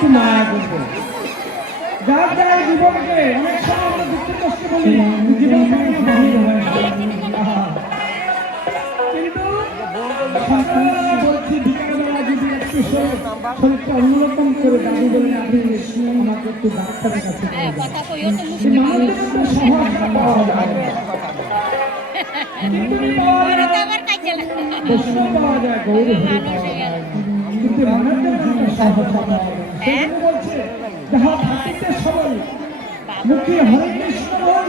একটু মায়া করবো। যার যার জীবনকে অনেক সময় আমরা দুঃখে কষ্ট বলি, জীবন কখনো বাহির হয় না। কিন্তু সকালবেলা বলছি, বিকালবেলা যদি একটু শরীরটা অন্যরকম করে দাদু বলেন, আপনি আমাকে একটু ডাক্তারের কাছে মানুষের মধ্যে সহজটা পাওয়া যায়, কিন্তু প্রশ্ন পাওয়া যায়, গৌরব পাওয়া যায়, কিন্তু মানুষের মধ্যে সহজটা পাওয়া যায়। সেখানে বলছে যাহা থাকিতে সবল মুখে হরে কৃষ্ণ বল,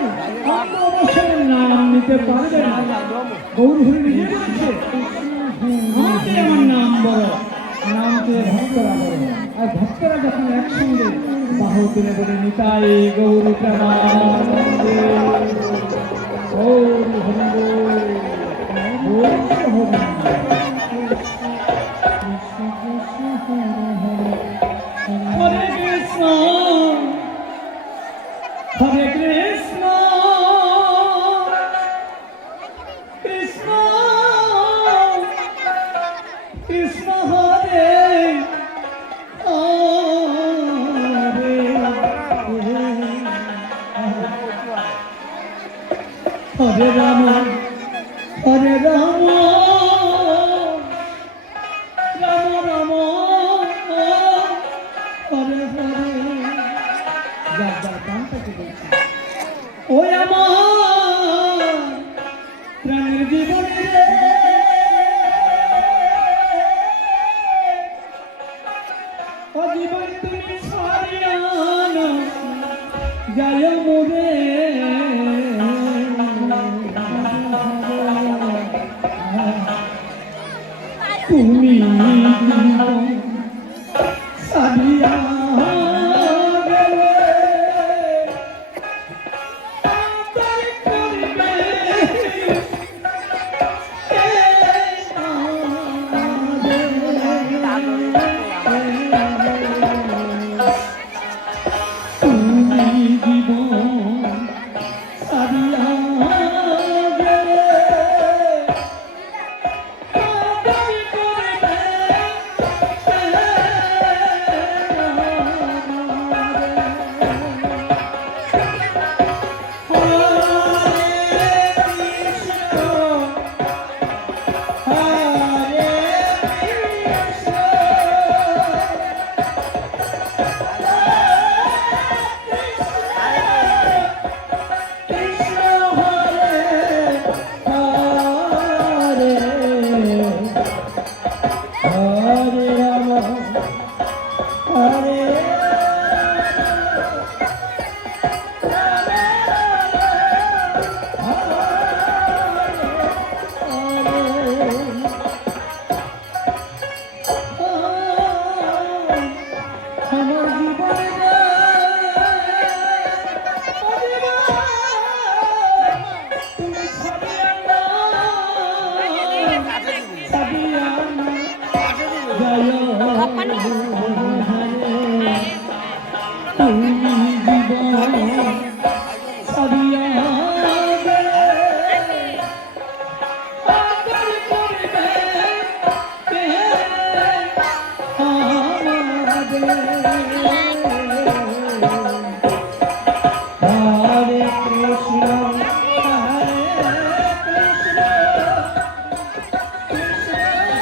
অন্য অবসরের নাম নিতে পারবে না। গৌর হরি নিজে বলছে, আমাকে আমার নাম বলো, নাম চেয়ে ভক্তরা বলো। আর ভক্তরা যখন একসঙ্গে বাহু তুলে বলে নিতাই গৌর প্রেমানন্দে, গৌর হরি বল, গৌর হরে কৃষ্ণ হরে কৃষ্ণ কৃষ্ণ কৃষ্ণ হরে হরে হরে রাম হরে রাম রাম রাম হরে হরে। যার যার গানটাকে বলছি, ওই আমার প্রাণের জীবনে রে, ও জীবন তুমি ছাড়িয়া না যায় মোরে, তুমি ছাড়িয়া